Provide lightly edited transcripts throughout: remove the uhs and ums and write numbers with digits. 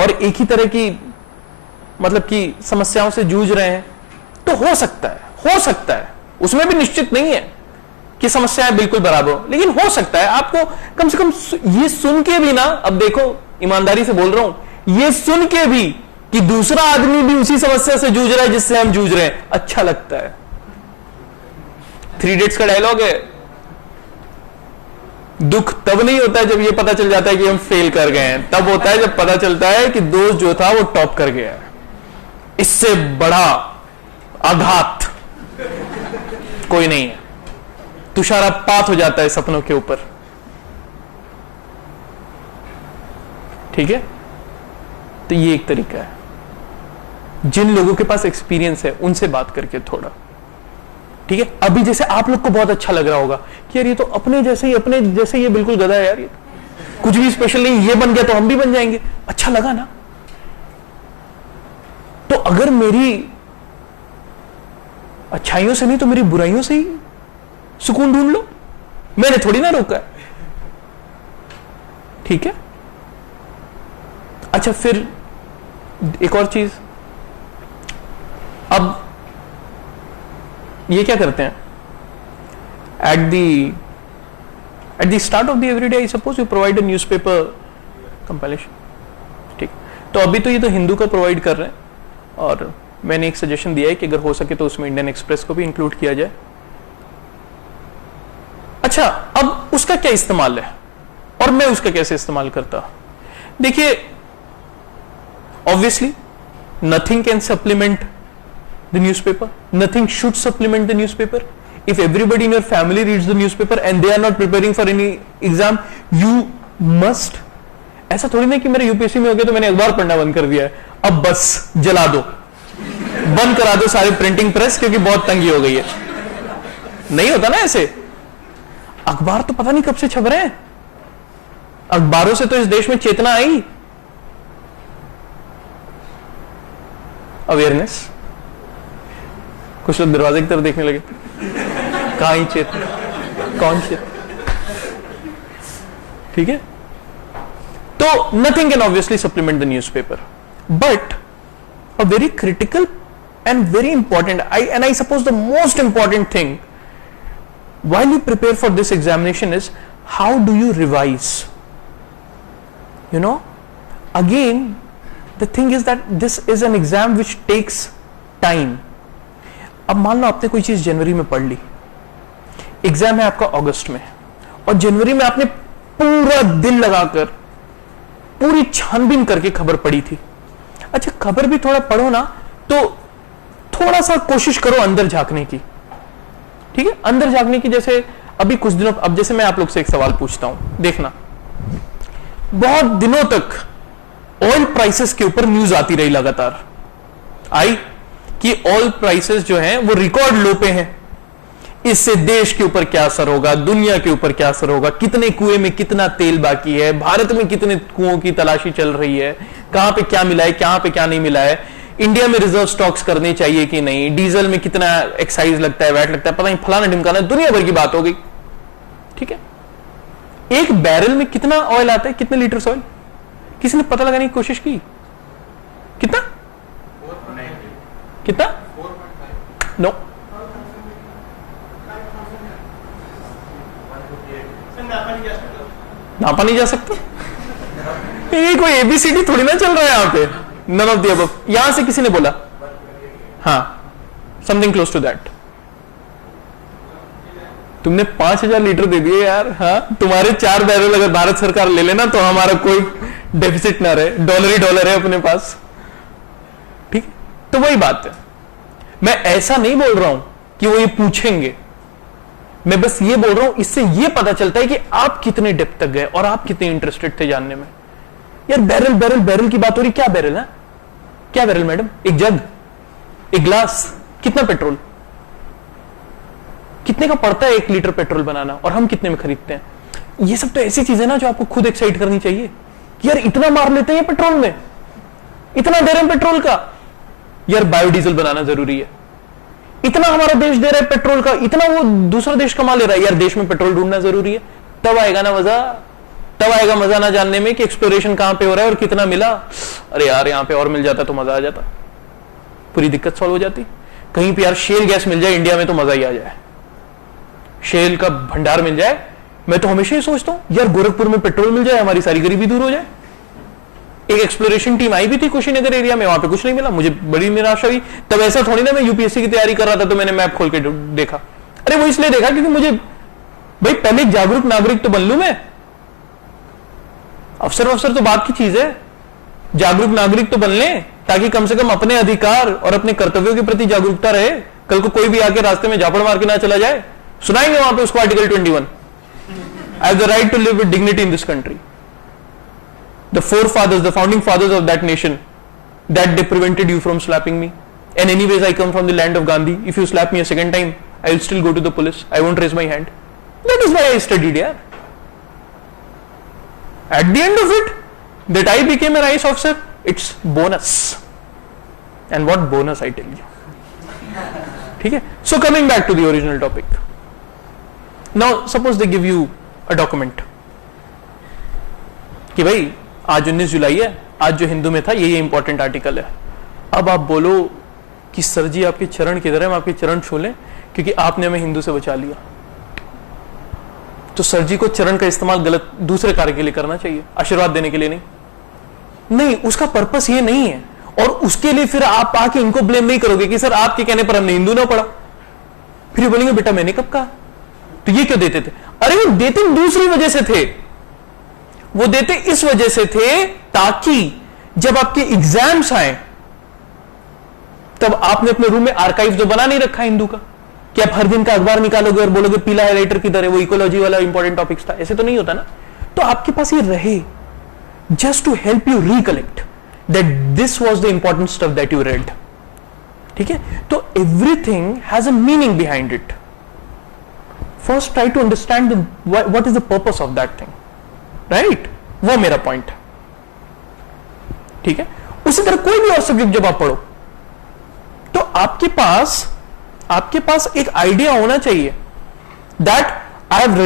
और एक ही तरह की मतलब कि समस्याओं से जूझ रहे हैं, तो हो सकता है, उसमें भी निश्चित नहीं है कि समस्याएं बिल्कुल बराबर हो, लेकिन हो सकता है आपको कम से कम ये सुन के भी ना, अब देखो ईमानदारी से बोल रहा हूं, ये सुन के भी कि दूसरा आदमी भी उसी समस्या से जूझ रहा है जिससे हम जूझ रहे हैं, अच्छा लगता है। 3 इडियट्स का डायलॉग है, दुख तब नहीं होता है जब ये पता चल जाता है कि हम फेल कर गए हैं, तब होता है जब पता चलता है कि दोस्त जो था वो टॉप कर गया है। इससे बड़ा आघात कोई नहीं है। तुषारपात हो जाता है सपनों के ऊपर, ठीक है। तो ये एक तरीका है, जिन लोगों के पास एक्सपीरियंस है उनसे बात करके थोड़ा, ठीक है। अभी जैसे आप लोग को बहुत अच्छा लग रहा होगा कि यार ये तो अपने जैसे ये बिल्कुल गधा है यार, ये कुछ भी स्पेशल नहीं, ये बन गया तो हम भी बन जाएंगे, अच्छा लगा ना। तो अगर मेरी अच्छाइयों से नहीं तो मेरी बुराइयों से ही सुकून ढूंढ लो, मैंने थोड़ी ना रोका है, ठीक है। अच्छा, फिर एक और चीज, अब ये क्या करते हैं, at the start of the every day I suppose you provide a newspaper compilation, ठीक। तो अभी तो ये तो हिंदू का प्रोवाइड कर रहे हैं, और मैंने एक सजेशन दिया है कि अगर हो सके तो उसमें इंडियन एक्सप्रेस को भी इंक्लूड किया जाए। अच्छा, अब उसका क्या इस्तेमाल है और मैं उसका कैसे इस्तेमाल करता। देखिए, obviously nothing can supplement the newspaper, nothing should supplement the newspaper. If everybody in your family reads the newspaper and they are not preparing for any exam, you must, ऐसा थोड़ी ना कि मेरे यूपीएससी में हो गया तो मैंने अखबार पढ़ना बंद कर दिया है, अब बस जला दो, बंद करा दो सारी प्रिंटिंग प्रेस क्योंकि बहुत तंगी हो गई है। नहीं होता ना ऐसे। अखबार तो पता नहीं कब से छप रहे हैं, अखबारों से तो इस देश में चेतना आई, अवेयरनेस। कुछ लोग दरवाजे की तरफ देखने लगे, कहां ही चेतना, कौन चेतना, ठीक है। तो nothing can obviously supplement the newspaper, but a very critical and very important, I suppose the most important thing while you prepare for this examination is how do you revise, you know. Again, the thing is that this is an exam which takes time. अब मान लो आपने कोई चीज जनवरी में पढ़ ली, exam है आपका अगस्त में, और जनवरी में आपने पूरा दिन लगाकर पूरी छानबीन करके खबर पढ़ी थी। अच्छा, खबर भी थोड़ा पढ़ो ना, तो थोड़ा सा कोशिश करो अंदर झांकने की, ठीक है, अंदर झांकने की। जैसे अभी कुछ दिनों, अब जैसे मैं आप लोग से एक सवाल पूछता हूं, देखना, बहुत दिनों तक ऑयल प्राइसेस के ऊपर न्यूज आती रही, लगातार आई कि ऑयल प्राइसेस जो हैं वो रिकॉर्ड लो पे हैं, इससे देश के ऊपर क्या असर होगा, दुनिया के ऊपर क्या असर होगा, कितने कुएं में कितना तेल बाकी है, भारत में कितने कुओं की तलाशी चल रही है, कहां पे क्या मिला है, कहां पे क्या नहीं मिला है, इंडिया में रिजर्व स्टॉक्स करने चाहिए कि नहीं, डीजल में कितना एक्साइज लगता है, वैट लगता है, पता नहीं फलाना ढिमकाना, दुनिया भर की बात हो गई, ठीक है। एक बैरल में कितना ऑयल आता है, कितने लीटर ऑयल, किसी ने पता लगाने की कोशिश की, कितना कितना, नो, नापा नहीं जा सकता, ये कोई एबीसीडी थोड़ी ना चल रहा है यहां पे, नन ऑफ द अबव। यहां से किसी ने बोला, हाँ, समथिंग क्लोज टू दैट। तुमने 5000 लीटर दे दिए यार, हाँ, तुम्हारे 4 बैरल अगर भारत सरकार ले लेना तो हमारा कोई डेफिसिट ना रहे, डॉलर ही डॉलर है अपने पास, ठीक है। तो वही बात है, मैं ऐसा नहीं बोल रहा हूं कि वो ये पूछेंगे, मैं बस ये बोल रहा हूं, इससे ये पता चलता है कि आप कितने डेप्थ तक गए और आप कितने इंटरेस्टेड थे जानने में। यार बैरल बैरल बैरल की बात हो रही, क्या बैरल है, क्या बैरल मैडम, एक जग, एक ग्लास, कितना पेट्रोल, कितने का पड़ता है 1 लीटर पेट्रोल बनाना, और हम कितने में खरीदते हैं। ये सब तो ऐसी चीजें ना जो आपको खुद एक्साइट करनी चाहिए कि यार इतना मार लेते हैं पेट्रोल में, इतना दे रहे हैं पेट्रोल का, यार बायोडीजल बनाना जरूरी है, इतना हमारा देश दे रहा है पेट्रोल का, इतना वो दूसरा देश कमा ले रहा है, यार देश में पेट्रोल ढूंढना जरूरी है। तब आएगा ना मजा, तब आएगा मजा ना जानने में कि एक्सप्लोरेशन कहां पे हो रहा है और कितना मिला, अरे यार यहाँ पे और मिल जाता तो मजा आ जाता, पूरी दिक्कत सॉल्व हो जाती। कहीं पे यार शेल गैस मिल जाए इंडिया में तो मजा ही आ जाए, शेल का भंडार मिल जाए। मैं तो हमेशा ही सोचता हूं यार गोरखपुर में पेट्रोल मिल जाए, हमारी सारी गरीबी दूर हो जाए। एक एक्सप्लोरेशन टीम आई भी थी कुशीनगर एरिया में, वहां पे कुछ नहीं मिला, मुझे बड़ी निराशा हुई। तब ऐसा थोड़ी ना मैं यूपीएससी की तैयारी कर रहा था तो मैंने मैप खोल के देखा, अरे वो इसलिए देखा क्योंकि मुझे भाई पहले जागरूक नागरिक तो बन लूं मैं। अफसर तो बात की चीज है, जागरूक नागरिक तो बन लें ताकि कम से कम अपने अधिकार और अपने कर्तव्यों के प्रति जागरूकता रहे। कल को कोई भी आके रास्ते में झापड़ मार के ना चला जाए, सुनाएंगे वहां पे उसको article 21, I have the right to live with dignity in this country. The forefathers, the founding fathers of that nation, that they prevented you from slapping me. And anyways, I come from the land of Gandhi. If you slap me a second time, I will still go to the police. I won't raise my hand. That is why I studied here. At the end of it, that I became an IAS officer, it's bonus. And what bonus, I tell you. Okay? So coming back to the original topic. Now, suppose they give you a document. कि भाई आज 19 जुलाई है, आज जो हिंदू में था ये important article है। अब आप बोलो कि सर जी आपके चरण किधर है, हम आपके चरण छू लें क्योंकि आपने हमें हिंदू से बचा लिया। तो सर जी को चरण का इस्तेमाल गलत दूसरे कार्य के लिए करना चाहिए, आशीर्वाद देने के लिए नहीं। नहीं, उसका पर्पस ये नहीं है। और उसके लिए फिर आप आके इनको ब्लेम नहीं करोगे कि सर आपके कहने पर हमने हिंदू ना पढ़ा। फिर ये बोलेंगे बेटा मैंने कब कहा, तो ये क्यों देते थे? अरे वो देते दूसरी वजह से थे, वो देते इस वजह से थे ताकि जब आपके एग्जाम्स आए तब आपने अपने रूम में आर्काइव जो बना नहीं रखा हिंदू का कि आप हर दिन का अखबार निकालोगे और बोलोगे पीला हाइलाइटर किधर है, वो इकोलॉजी वाला इंपॉर्टेंट टॉपिक्स था। ऐसे तो नहीं होता ना। तो आपके पास ये रहे just to help you recollect that this was the important stuff that you read. ठीक है, तो everything has a meaning behind it. First try to understand what is the purpose of that thing, right? वो मेरा point है। ठीक है, उसी तरह कोई भी और सब्जेक्ट जब आप पढ़ो तो आपके पास एक आइडिया होना चाहिए that I have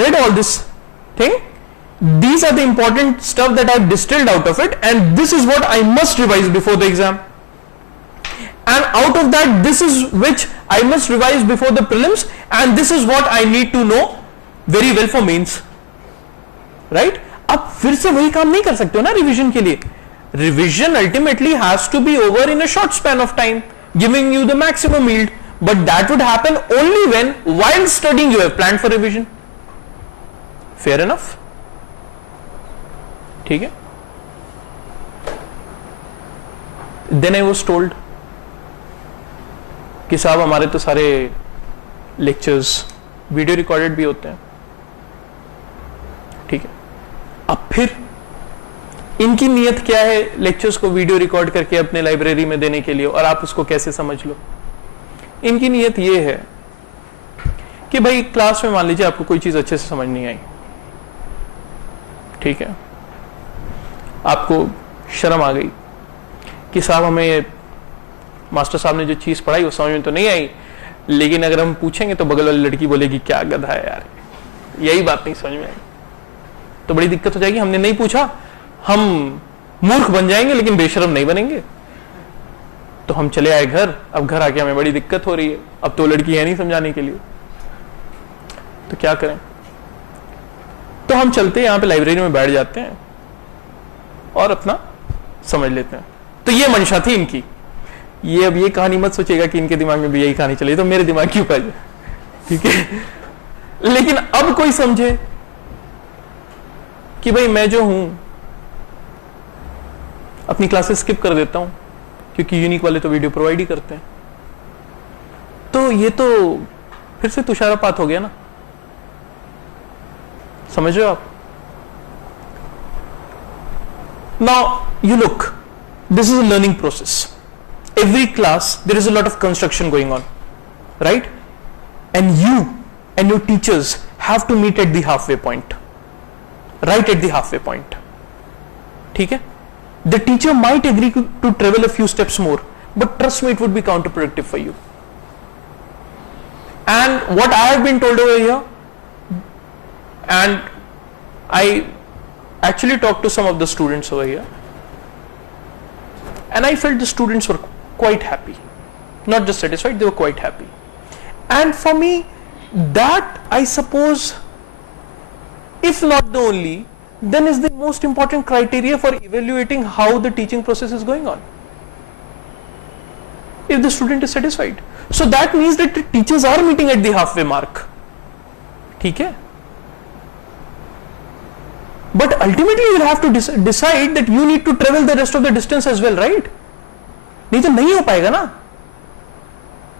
read all this thing, these are the important stuff that I have distilled out of it, and this is what I must revise before the exam, and out of that this is which I must revise before the prelims, and this is what I need to know very well for mains. Right? अब फिर से वही काम नहीं कर सकते हो ना रिवीजन के लिए। Revision ultimately has to be over in a short span of time, giving you the maximum yield, but that would happen only when while studying you have planned for revision. Fair enough? ठीक है। Then I was told कि साहब हमारे तो सारे lectures video recorded भी होते हैं। ठीक है, अब फिर इनकी नियत क्या है लेक्चर्स को वीडियो रिकॉर्ड करके अपने लाइब्रेरी में देने के लिए, और आप उसको कैसे समझ लो? इनकी नियत ये है कि भाई क्लास में मान लीजिए आपको कोई चीज अच्छे से समझ नहीं आई, ठीक है, आपको शर्म आ गई कि साहब हमें ये मास्टर साहब ने जो चीज पढ़ाई वो समझ में तो नहीं आई, लेकिन अगर हम पूछेंगे तो बगल वाली लड़की बोलेगी क्या गधा है यार, यही बात नहीं समझ में आई, तो बड़ी दिक्कत हो जाएगी। हमने नहीं पूछा, हम मूर्ख बन जाएंगे लेकिन बेशर्म नहीं बनेंगे। तो हम चले आए घर, अब घर आके हमें बड़ी दिक्कत हो रही है, अब तो लड़की है नहीं समझाने के लिए, तो क्या करें? तो हम चलते हैं यहां पे लाइब्रेरी में बैठ जाते हैं और अपना समझ लेते हैं। तो ये मंशा थी इनकी। ये अब ये कहानी मत सोचेगा कि इनके दिमाग में भी यही कहानी चली, तो मेरे दिमाग की उपज है, ठीक है। लेकिन अब कोई समझे कि भाई मैं जो हूं अपनी क्लासेस स्किप कर देता हूं क्योंकि यूनिक वाले तो वीडियो प्रोवाइड ही करते हैं, तो ये तो फिर से तुषारपात हो गया ना, समझ रहे हो आप? Now you look, this is a learning process. Every class there is a lot of construction going on, right? And you and your teachers have to meet at the halfway point, right at the halfway point. ठीक है? The teacher might agree to travel a few steps more, but trust me, it would be counterproductive for you. And what I have been told over here, and I actually talked to some of the students over here, and I felt the students were quite happy, not just satisfied, they were quite happy. And for me, that I suppose, if not the only, then is the most important criteria for evaluating how the teaching process is going on. If the student is satisfied, so that means that the teachers are meeting at the halfway mark. ठीक है? But ultimately you will have to decide that you need to travel the rest of the distance as well, right? नहीं तो नहीं हो पाएगा ना.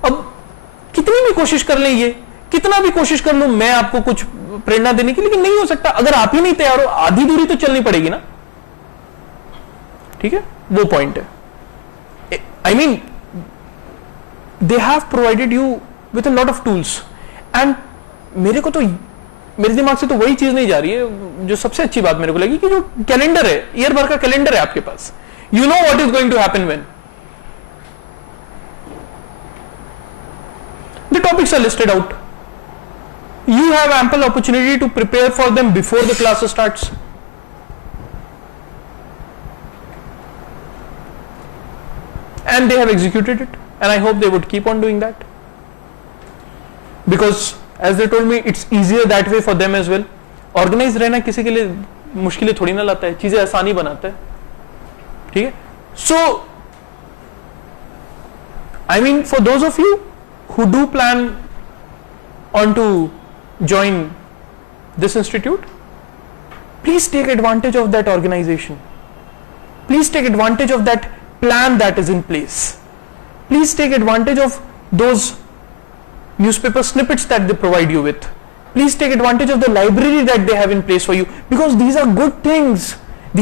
अब कितनी भी कोशिश कर लें, ये कितना भी कोशिश कर लूं मैं आपको कुछ प्रेरणा देने की, लेकिन नहीं हो सकता. अगर आप ही नहीं तैयार हो, आधी दूरी तो चलनी पड़ेगी ना. ठीक है, वो पॉइंट है. I mean they have provided you with a lot of tools, and मेरे को तो, मेरे दिमाग से तो वही चीज नहीं जा रही है जो सबसे अच्छी बात मेरे को लगी, कि जो कैलेंडर है, ईयर भर का कैलेंडर है आपके पास. You know what is going to happen when. The topics are listed out. You have ample opportunity to prepare for them before the class starts. And they have executed it, and I hope they would keep on doing that. Because as they told me, it's easier that way for them as well. Organized रहना किसी के लिए मुश्किलें थोड़ी ना लाता है, चीजें आसानी बनाता है. ठीक है? So, I mean, for those of you who do plan on to join this institute, please take advantage of that organization. Please take advantage of that plan that is in place. Please take advantage of those newspaper snippets that they provide you with. Please take advantage of the library that they have in place for you, because these are good things.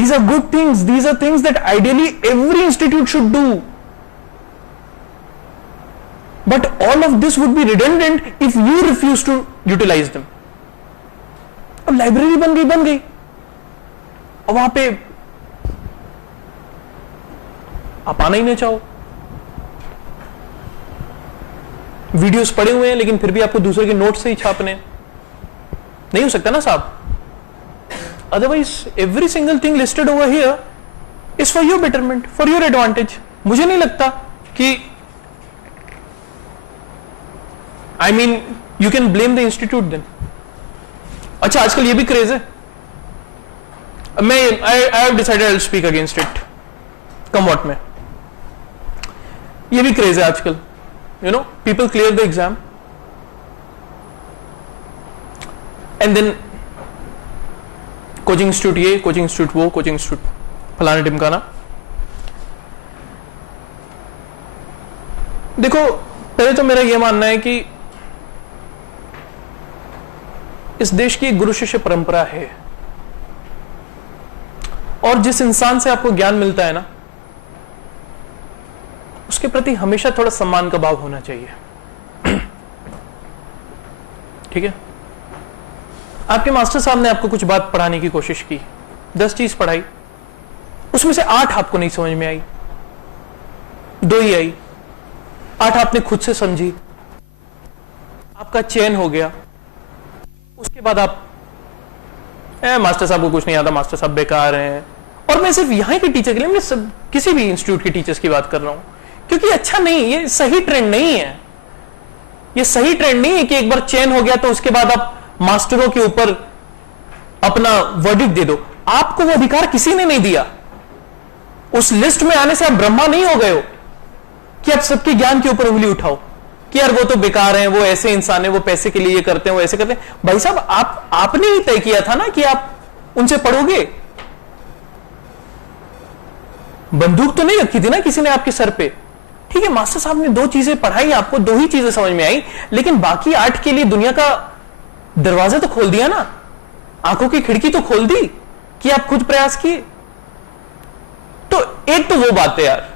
These are good things. These are things that ideally every institute should do. But all of this would be redundant if you refuse to utilize them. अब library बन गई, और वहां पे आप आना ही नहीं चाहो. वीडियोस पड़े हुए हैं, लेकिन फिर भी आपको दूसरे के नोट से ही छापने. नहीं हो सकता ना साहब. Otherwise every single thing listed over here is for your betterment, for your advantage. मुझे नहीं लगता कि I mean, you can blame the institute then. अच्छा, आजकल ये भी क्रेज है. I have decided I'll speak against it. Come what may. ये भी क्रेज है आजकल. You know, people clear the exam, and then coaching institute ये, कोचिंग इंस्टीट्यूट वो, कोचिंग इंस्टीट्यूट फलाने ढिमकाना. देखो, पहले तो मेरा यह मानना है कि इस देश की एक गुरु शिष्य परंपरा है, और जिस इंसान से आपको ज्ञान मिलता है ना, उसके प्रति हमेशा थोड़ा सम्मान का भाव होना चाहिए. ठीक है? आपके मास्टर साहब ने आपको कुछ बात पढ़ाने की कोशिश की, 10 चीज पढ़ाई, उसमें से 8 आपको नहीं समझ में आई, 2 ही आई. 8 आपने खुद से समझी, आपका चयन हो गया. उसके बाद आप मास्टर साहब को कुछ नहीं आता, मास्टर साहब बेकार हैं. और मैं सिर्फ यहां के टीचर के लिए, मैं किसी भी इंस्टीट्यूट के टीचर्स की बात कर रहा हूं, क्योंकि अच्छा नहीं, ये सही ट्रेंड नहीं है. ये सही ट्रेंड नहीं है कि एक बार चयन हो गया तो उसके बाद आप मास्टरों के ऊपर अपना वर्डिक्ट दे दो. आपको वो अधिकार किसी ने नहीं दिया. उस लिस्ट में आने से आप ब्रह्मा नहीं हो गए हो कि आप सबके ज्ञान के ऊपर उंगली उठाओ कि यार वो तो बेकार हैं, वो ऐसे इंसान है, वो पैसे के लिए ये करते हैं, वो ऐसे करते हैं. भाई साहब, आपने ही तय किया था ना कि आप उनसे पढ़ोगे. बंदूक तो नहीं रखी थी ना किसी ने आपके सर पे. ठीक है, मास्टर साहब ने 2 चीजें पढ़ाई, आपको 2 ही चीजें समझ में आई, लेकिन बाकी 8 के लिए दुनिया का दरवाजा तो खोल दिया ना, आंखों की खिड़की तो खोल दी कि आप खुद प्रयास किए. तो एक तो वो बात है यार,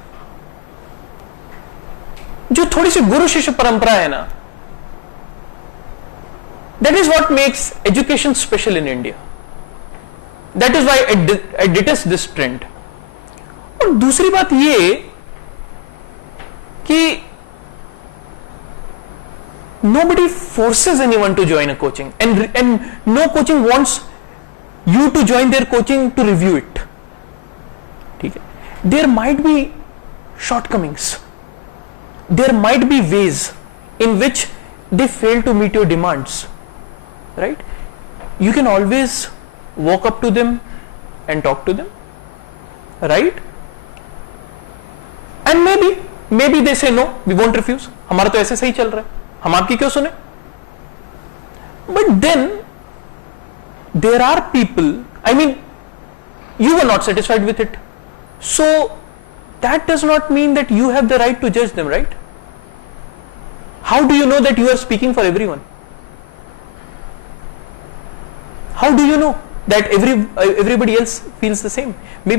जो थोड़ी सी गुरु शिष्य परंपरा है ना, that is what makes education special in India. That is why I detest this trend. और दूसरी बात ये कि nobody forces anyone to join a coaching, and no coaching wants you to join their coaching to review it. ठीक है? There might be shortcomings. There might be ways in which they fail to meet your demands, right? You can always walk up to them and talk to them, right? And maybe they say no, we won't refuse. हमारा तो ऐसे सही चल रहा है, हम आपकी क्यों सुने? But then there are people, I mean, you were not satisfied with it, so that does not mean that you have the right to judge them, right? How do you know that you are speaking for everyone? How do you know that everybody else feels the same? Maybe